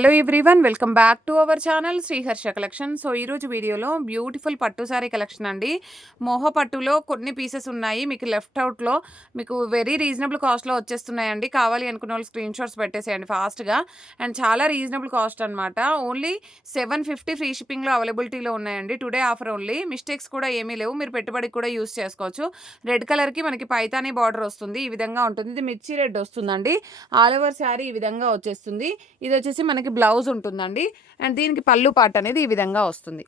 Hello everyone, welcome back to our channel Sriharsha collection. So ఈరోజు వీడియోలో beautiful పట్టు sari collection అండి. మోహ పట్టులో కొన్ని పీసెస్ ఉన్నాయి. మీకు లెఫ్ట్ అవుట్లో మీకు వెరీ రీజనబుల్ కాస్ట్లో వచ్చేస్తున్నాయండి. కావాలి అనుకున్న వాళ్ళు స్క్రీన్ షాట్స్ పెట్టేసేయండి ఫాస్ట్గా. అండ్ చాలా రీజనబుల్ కాస్ట్ అనమాట. ఓన్లీ 750 ఫ్రీ షిప్పింగ్లో అవైలబిలిటీలో ఉన్నాయండి. Today offer only. మిస్టేక్స్ కూడా ఏమీ లేవు. మీరు పెట్టుబడికి కూడా యూస్ చేసుకోవచ్చు. రెడ్ కలర్కి మనకి పైతానీ బార్డర్ వస్తుంది. ఈ విధంగా ఉంటుంది. ఇది మిర్చి రెడ్ వస్తుందండి. ఆల్ ఓవర్ శారీ ఈ విధంగా వచ్చేస్తుంది. ఇది వచ్చేసి మనకి బ్లౌజ్ ఉంటుందండి. అండ్ దీనికి పళ్ళు పార్ట్ అనేది ఈ విధంగా వస్తుంది.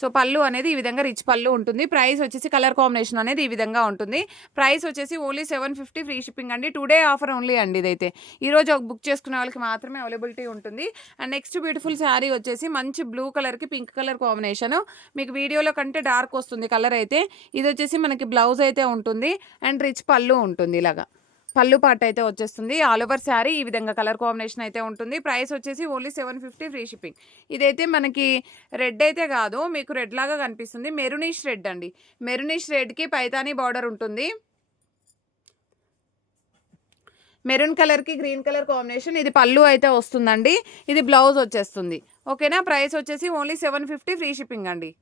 సో పళ్ళు అనేది ఈ విధంగా రిచ్ పళ్ళు ఉంటుంది. ప్రైస్ వచ్చేసి కలర్ కాంబినేషన్ అనేది ఈ విధంగా ఉంటుంది. ప్రైస్ వచ్చేసి ఓన్లీ 750 ఫ్రీ షిప్పింగ్ అండి. టుడే ఆఫర్ ఓన్లీ అండి. ఇదైతే ఈరోజు బుక్ చేసుకునే వాళ్ళకి మాత్రమే అవైలబిలిటీ ఉంటుంది. అండ్ నెక్స్ట్ బ్యూటిఫుల్ శారీ వచ్చేసి మంచి బ్లూ కలర్కి పింక్ కలర్ కాంబినేషన్. మీకు వీడియోలో కంటే డార్క్ వస్తుంది కలర్ అయితే. ఇది వచ్చేసి మనకి బ్లౌజ్ అయితే ఉంటుంది. అండ్ రిచ్ పళ్ళు ఉంటుంది. ఇలాగా పళ్ళు పార్ట్ అయితే వచ్చేస్తుంది. ఆల్ ఓవర్ శారీ ఈ విధంగా కలర్ కాంబినేషన్ అయితే ఉంటుంది. ప్రైస్ వచ్చేసి ఓన్లీ 750 ఫ్రీ షిప్పింగ్. ఇదైతే మనకి రెడ్ అయితే కాదు, మీకు రెడ్ లాగా కనిపిస్తుంది. మెరూనిష్ రెడ్ అండి. మెరూనిష్ రెడ్కి పైతానీ బార్డర్ ఉంటుంది. మెరూన్ కలర్కి గ్రీన్ కలర్ కాంబినేషన్. ఇది పళ్ళు అయితే వస్తుందండి. ఇది బ్లౌజ్ వచ్చేస్తుంది. ఓకేనా. ప్రైస్ వచ్చేసి ఓన్లీ 750 ఫ్రీ షిప్పింగ్ అండి.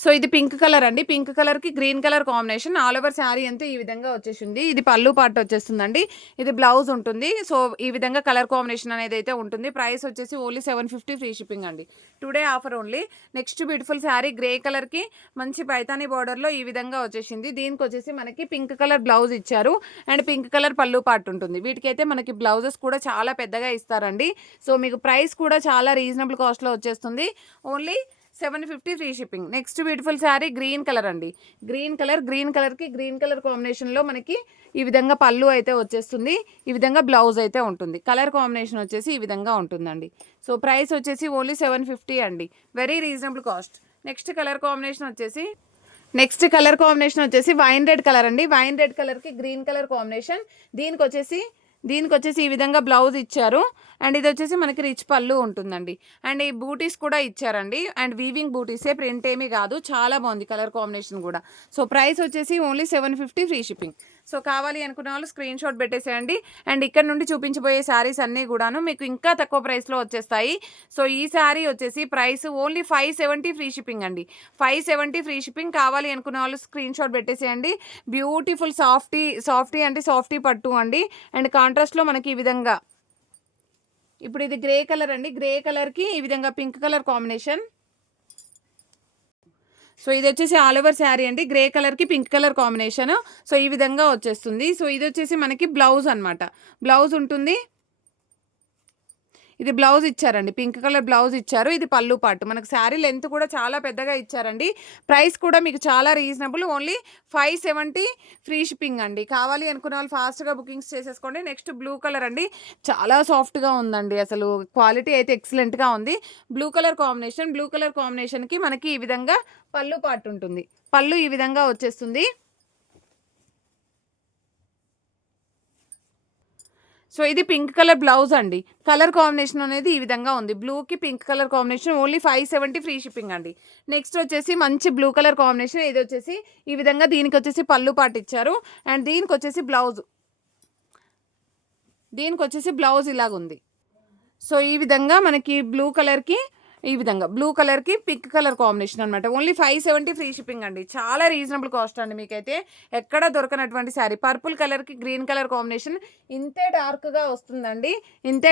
సో ఇది పింక్ కలర్ అండి. పింక్ కలర్కి green colour combination. All over sari అంతా ఈ విధంగా వచ్చేసింది. ఇది పళ్ళు పార్ట్ వచ్చేస్తుందండి. ఇది బ్లౌజ్ ఉంటుంది. సో ఈ విధంగా కలర్ కాంబినేషన్ అనేది అయితే ఉంటుంది. ప్రైస్ వచ్చేసి ఓన్లీ 750 ఫ్రీ షిప్పింగ్ అండి. Today offer only. Next beautiful sari grey కలర్కి మంచి పైతానీ బార్డర్లో ఈ విధంగా వచ్చేసింది. దీనికి వచ్చేసి మనకి పింక్ కలర్ బ్లౌజ్ ఇచ్చారు. అండ్ పింక్ కలర్ పళ్ళు పార్ట్ ఉంటుంది. వీటికైతే మనకి బ్లౌజెస్ కూడా చాలా పెద్దగా ఇస్తారండి. సో మీకు ప్రైస్ కూడా చాలా రీజనబుల్ కాస్ట్లో వచ్చేస్తుంది. Only 750 free shipping. Next beautiful sari green colour అండి. గ్రీన్ కలర్కి గ్రీన్ కలర్ కాంబినేషన్లో మనకి ఈ విధంగా పళ్ళు అయితే వచ్చేస్తుంది. ఈ విధంగా బ్లౌజ్ అయితే ఉంటుంది. కలర్ కాంబినేషన్ వచ్చేసి ఈ విధంగా ఉంటుందండి. సో ప్రైస్ వచ్చేసి ఓన్లీ 750 అండి. Very reasonable cost. Next colour combination వచ్చేసి వైన్ రెడ్ కలర్ అండి. వైన్ రెడ్ కలర్కి గ్రీన్ కలర్ కాంబినేషన్. దీనికి వచ్చేసి ఈ విధంగా బ్లౌజ్ ఇచ్చారు. అండ్ ఇది వచ్చేసి మనకి రిచ్ పళ్ళు ఉంటుందండి. అండ్ ఈ బూటీస్ కూడా ఇచ్చారండి. అండ్ వీవింగ్ బూటీసే, ప్రింట్ ఏమీ కాదు. చాలా బాగుంది కలర్ కాంబినేషన్ కూడా. సో ప్రైస్ వచ్చేసి ఓన్లీ 750 ఫ్రీ షిప్పింగ్. సో కావాలి అనుకున్న వాళ్ళు స్క్రీన్ షాట్ పెట్టేసేయండి. అండ్ ఇక్కడ నుండి చూపించబోయే శారీస్ అన్నీ కూడాను మీకు ఇంకా తక్కువ ప్రైస్లో వచ్చేస్తాయి. సో ఈ శారీ వచ్చేసి ప్రైస్ ఓన్లీ 570 ఫ్రీ షిప్పింగ్ అండి. 570 ఫ్రీ షిప్పింగ్. కావాలి అనుకున్న వాళ్ళు స్క్రీన్ షాట్ పెట్టేసేయండి. బ్యూటిఫుల్ సాఫ్టీ అంటే సాఫ్టీ పట్టు అండి. అండ్ కాంట్రాస్ట్లో మనకి ఈ విధంగా, ఇప్పుడు ఇది గ్రే కలర్ అండి. గ్రే కలర్కి ఈ విధంగా పింక్ కలర్ కాంబినేషన్. సో ఇది వచ్చేసి ఆల్ ఓవర్ శారీ అండి. గ్రే కలర్కి పింక్ కలర్ కాంబినేషన్. సో ఈ విధంగా వచ్చేస్తుంది. సో ఇది వచ్చేసి మనకి బ్లౌజ్ అనమాట. బ్లౌజ్ ఉంటుంది. ఇది బ్లౌజ్ ఇచ్చారండి. పింక్ కలర్ బ్లౌజ్ ఇచ్చారు. ఇది పళ్ళు పాటు. మనకు శారీ లెంత్ కూడా చాలా పెద్దగా ఇచ్చారండి. ప్రైస్ కూడా మీకు చాలా రీజనబుల్. ఓన్లీ 570 ఫ్రీ షిప్పింగ్ అండి. కావాలి అనుకున్న వాళ్ళు ఫాస్ట్గా బుకింగ్స్ చేసేసుకోండి. నెక్స్ట్ బ్లూ కలర్ అండి. చాలా సాఫ్ట్గా ఉందండి. అసలు క్వాలిటీ అయితే ఎక్సలెంట్గా ఉంది. బ్లూ కలర్ కాంబినేషన్కి మనకి ఈ విధంగా పళ్ళు పాటు ఉంటుంది. పళ్ళు ఈ విధంగా వచ్చేస్తుంది. సో ఇది పింక్ కలర్ బ్లౌజ్ అండి. కలర్ కాంబినేషన్ అనేది ఈ విధంగా ఉంది. బ్లూకి pink colour combination. Only 570 free shipping అండి. నెక్స్ట్ వచ్చేసి మంచి బ్లూ కలర్ కాంబినేషన్. ఇది వచ్చేసి ఈ విధంగా దీనికి వచ్చేసి పళ్ళు పాటు ఇచ్చారు. అండ్ దీనికి వచ్చేసి బ్లౌజ్ ఇలాగుంది. సో ఈ విధంగా మనకి బ్లూ కలర్కి పింక్ కలర్ కాంబినేషన్ అనమాట. ఓన్లీ 570 ఫ్రీ షిప్పింగ్ అండి. చాలా రీజనబుల్ కాస్ట్ అండి. మీకైతే ఎక్కడ దొరకనటువంటి శారీ. పర్పుల్ కలర్కి గ్రీన్ కలర్ కాంబినేషన్. ఇంతే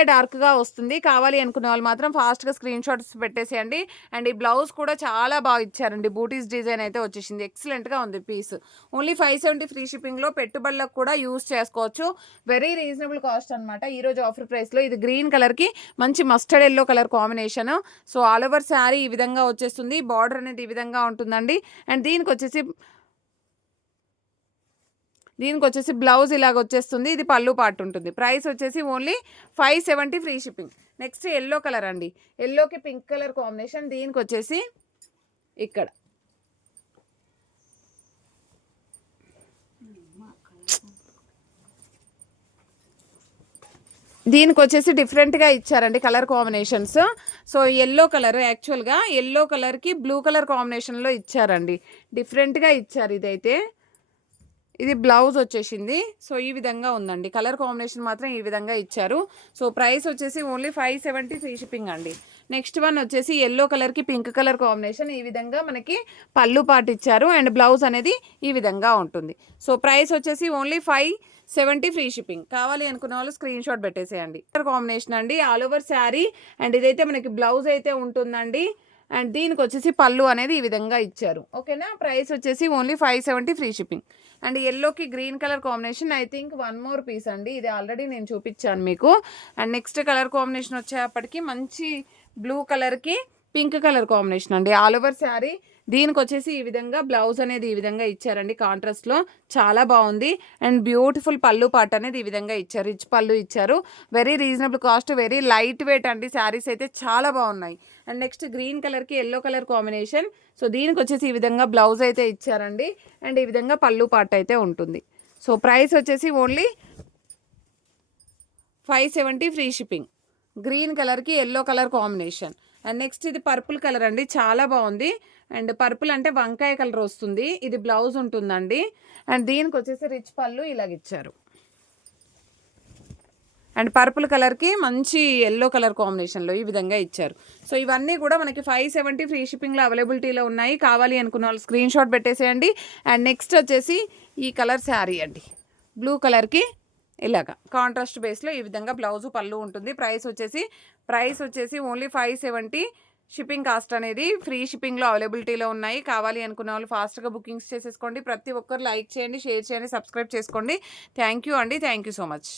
డార్క్గా వస్తుంది. కావాలి అనుకునే వాళ్ళు మాత్రం ఫాస్ట్గా స్క్రీన్ షాట్స్ పెట్టేసేయండి. అండ్ ఈ బ్లౌజ్ కూడా చాలా బాగా ఇచ్చారండి. బూటీస్ డిజైన్ అయితే వచ్చేసింది. ఎక్సలెంట్గా ఉంది పీస్. ఓన్లీ 570 ఫ్రీ షిప్పింగ్లో పెట్టుబడులకు కూడా యూస్ చేసుకోవచ్చు. వెరీ రీజనబుల్ కాస్ట్ అనమాట ఈరోజు ఆఫర్ ప్రైస్లో. ఇది గ్రీన్ కలర్కి మంచి mustard yellow colour combination. So all over sari ఈ విధంగా వచ్చేస్తుంది. బార్డర్ అనేది ఈ విధంగా ఉంటుందండి. అండ్ దీనికి వచ్చేసి బ్లౌజ్ ఇలాగ వచ్చేస్తుంది. ఇది పళ్ళు పార్ట్ ఉంటుంది. ప్రైస్ వచ్చేసి only 570 free shipping. Next yellow colour అండి. ఎల్లోకి పింక్ కలర్ కాంబినేషన్. దీనికి వచ్చేసి ఇక్కడ దీనికి వచ్చేసి డిఫరెంట్గా ఇచ్చారండి colour combinations. So yellow colour, యాక్చువల్గా ఎల్లో కలర్కి బ్లూ కలర్ కాంబినేషన్లో ఇచ్చారండి. డిఫరెంట్గా ఇచ్చారు. ఇదైతే ఇది బ్లౌజ్ వచ్చేసింది. సో ఈ విధంగా ఉందండి. కలర్ కాంబినేషన్ మాత్రం ఈ విధంగా ఇచ్చారు. సో ప్రైస్ వచ్చేసి ఓన్లీ 570 ఫ్రీ షిప్పింగ్ అండి. నెక్స్ట్ వన్ వచ్చేసి ఎల్లో కలర్కి పింక్ కలర్ కాంబినేషన్. ఈ విధంగా మనకి పళ్ళు పాటు ఇచ్చారు అండ్ బ్లౌజ్ అనేది ఈ విధంగా ఉంటుంది. సో ప్రైస్ వచ్చేసి ఓన్లీ 570 ఫ్రీ షిప్పింగ్. కావాలి అనుకున్న వాళ్ళు స్క్రీన్ షాట్ పెట్టేసేయండి. కలర్ కాంబినేషన్ అండి, ఆల్ ఓవర్ శారీ అండ్ ఇదైతే మనకి బ్లౌజ్ అయితే ఉంటుందండి. అండ్ దీనికి వచ్చేసి పళ్ళు అనేది ఈ విధంగా ఇచ్చారు. ఓకేనా, ప్రైస్ వచ్చేసి ఓన్లీ 570 ఫ్రీ షిప్పింగ్. అండ్ ఎల్లోకి green colour combination, I think 1 more piece అండి. ఇది ఆల్రెడీ నేను చూపించాను మీకు. అండ్ నెక్స్ట్ కలర్ కాంబినేషన్ వచ్చేప్పటికి మంచి బ్లూ కలర్కి పింక్ కలర్ కాంబినేషన్ అండి, ఆల్ ఓవర్ శారీ. దీనికి వచ్చేసి ఈ విధంగా బ్లౌజ్ అనేది ఈ విధంగా ఇచ్చారండి కాంట్రాస్ట్లో, చాలా బాగుంది. అండ్ బ్యూటిఫుల్ పళ్ళు పాట అనేది ఈ విధంగా ఇచ్చారు, రిచ్ పళ్ళు ఇచ్చారు. Very reasonable cost, very light weight అండి. శారీస్ అయితే చాలా బాగున్నాయి. అండ్ నెక్స్ట్ గ్రీన్ కలర్కి ఎల్లో కలర్ కాంబినేషన్. సో దీనికి వచ్చేసి ఈ విధంగా బ్లౌజ్ అయితే ఇచ్చారండి అండ్ ఈ విధంగా పళ్ళు పాట అయితే ఉంటుంది. సో ప్రైస్ వచ్చేసి ఓన్లీ 570 ఫ్రీ షిప్పింగ్. గ్రీన్ కలర్కి yellow colour combination. And next ఇది పర్పుల్ కలర్ అండి, చాలా బాగుంది. అండ్ పర్పుల్ అంటే వంకాయ కలర్ వస్తుంది. ఇది బ్లౌజ్ ఉంటుందండి. అండ్ దీనికి వచ్చేసి రిచ్ పళ్ళు ఇలాగిచ్చారు. అండ్ పర్పుల్ కలర్కి మంచి ఎల్లో కలర్ కాంబినేషన్లో ఈ విధంగా ఇచ్చారు. సో ఇవన్నీ కూడా మనకి 570 ఫ్రీ షిప్పింగ్లో అవైలబిలిటీలో ఉన్నాయి. కావాలి అనుకున్న వాళ్ళు స్క్రీన్ షాట్ పెట్టేసేయండి. అండ్ నెక్స్ట్ వచ్చేసి ఈ కలర్ శారీ అండి, బ్లూ కలర్కి ఇలాగా కాంట్రాస్ట్ బేస్లో ఈ విధంగా బ్లౌజు పళ్ళు ఉంటుంది. ప్రైస్ వచ్చేసి ఓన్లీ 570. షిప్పింగ్ కాస్ట్ అనేది ఫ్రీ షిప్పింగ్లో అవైలబిలిటీలో ఉన్నాయి. కావాలి అనుకున్న వాళ్ళు ఫాస్ట్గా బుకింగ్స్ చేసేసుకోండి. ప్రతి ఒక్కరు లైక్ చేయండి, షేర్ చేయండి, సబ్స్క్రైబ్ చేసుకోండి. థ్యాంక్ యూ అండి, థ్యాంక్ యూ సో మచ్.